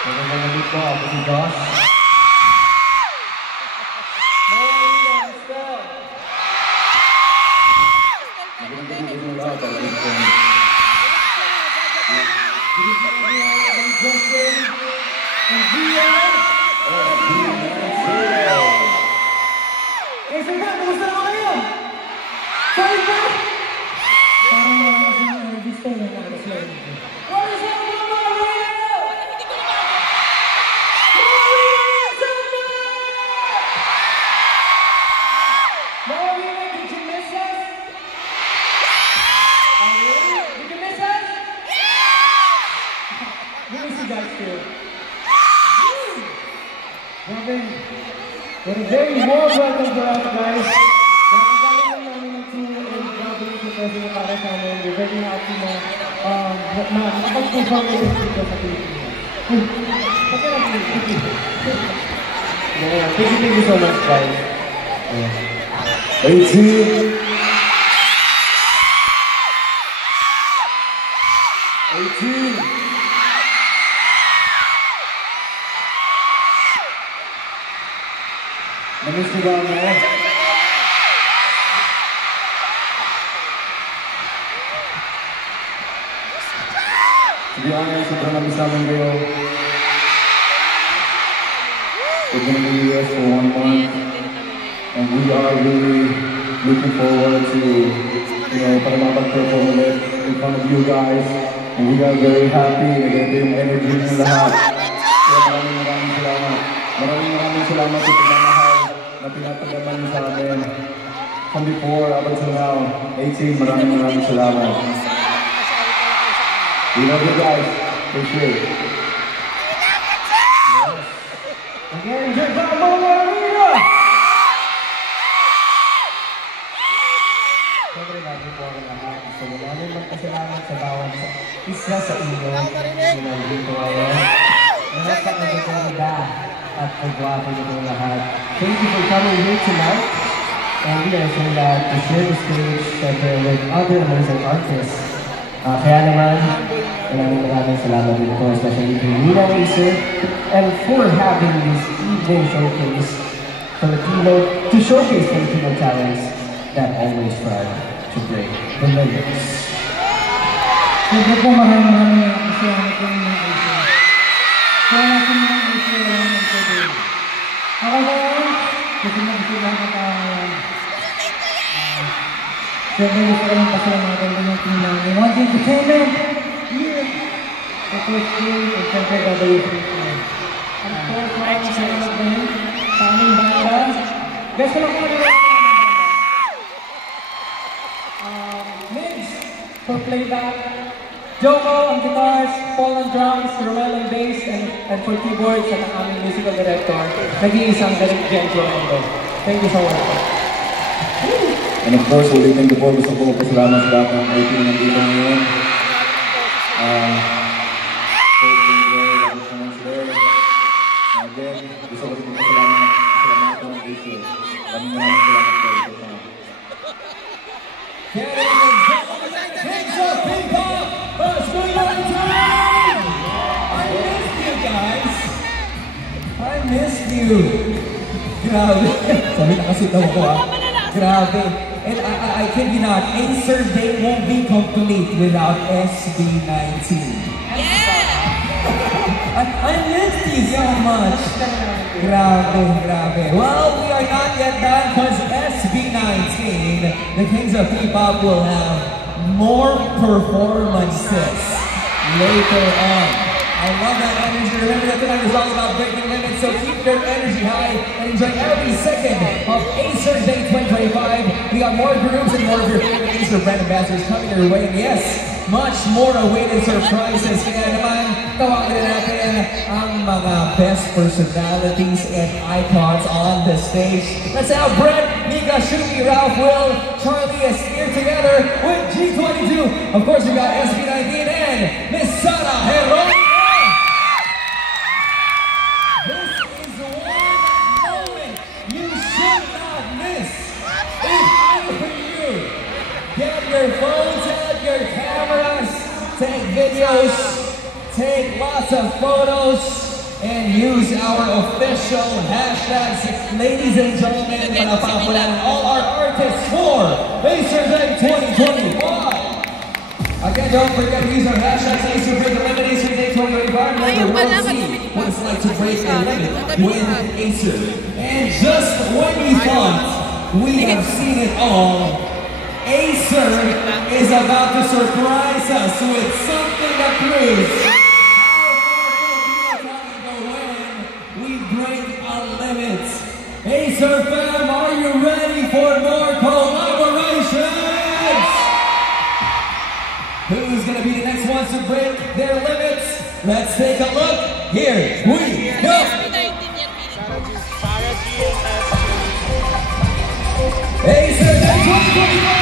Magandang gabi po, ako si Josh. Magandang gabi po lahat, ako rin po. Justin and Gian. Eh, sir ba? Kumusta naman kayo? Sorry ba? Parang wala kasi yung energy stone na nakasya. What is up, Mario? Mario, did you miss us? Oh, really? Did you miss us? We miss you guys too. Robin, what a very warm welcome for us, guys. Nakagaling lang namin ng tour and grabe yung surprise na para sa amin. We're very happy na nakapag-perform yung dito sa Pilipinas. Thank you so much, guys. Hey, team! Hey, team! Namiss niyo ba ako? To be honest, sobrang namiss namin kayo. We're gonna be here for 1 month. And we are really looking forward to, para makapag-perform ulit in front of you guys. And we are very happy na ganito yung energy ng lahat. Kaya maraming salamat. Maraming salamat sa pagmamahal na pinapagaman niyo sa amin. From before up until now, 18, maraming salamat. We love you guys, for sure. Yes. Again, Jeff Maria! Siyempre natin po ako lahat. So, maraming magpasalamat sa bawat isa sa inyo. Sinagin ko ngayon. Lahat ka nagkakanda at pagwapo nito lahat. Thank you for coming here tonight. And we are so glad to share the stage with other amazing artists. Kaya naman, maraming salamat din po, especially to Nina Racer, and for having this evening showcase to showcase Filipino talents that always try to break the limits. Siyempre po maraming kasalamat po ng Racer. Kaya natin ng Racer lang ng Racer. Ako ba yun? Kasi mag-isip ka tayo. Siyempre gusto ko lang pasalamatan din ng team namin. One Entertainment! Here! The first team, at siyempre W3. At of course, maraming salamat din sa aming banda. Best of luck po nila! Migs for playback, Joko on guitars, Paul on drums, Romel on bass, and for keyboards, at ang aming musical director, nag-iisang galing Jen Joando. Thank you so much. And of course, ulitin ko po, gusto ko pasalamat sa lahat ng IT na nandito ngayon. And again, gusto ko rin pasalamat po ng issue. Maraming salamat po. Hands up, P-Pop! What's going on time? I missed you guys! I missed you! Grabe. Sabi nakasit daw ako Grabe. And I kid you not, Acer Day won't be complete without SB19. Yeah! I missed you so much. Grabe. Well, we are not yet done because SB19, the Kings of P-Pop, will have more performances later on. I love that energy. Remember that tonight is all about breaking limits, so keep your energy high and enjoy every second of Acer Day 2025. We got more groups and more of your favorite Acer brand ambassadors coming your way. And yes, much more awaited surprises. Kaya naman, tawagin natin ang mga best personalities and icons on the stage. Let's have Brett, Mika, Shumi, Ralph, Will, Charlie is here together with G22. Of course, we got SB19 and Miss Sara Heron. Your phones out, your cameras, take videos, take lots of photos, and use our official hashtags. Ladies and gentlemen, palapapalan all our artists for Acer Day 2025. Again, don't forget to use our hashtags Acer Break the Limit, Acer Day 2025. Let the world see what it's like to break a limit with Acer. And just when you thought we have seen it all, Acer is about to surprise us with something that proves how far we break our limits. Acer fam, are you ready for more collaborations? Who's gonna be the next ones to break their limits? Let's take a look. Here we go. Acer Day 2025.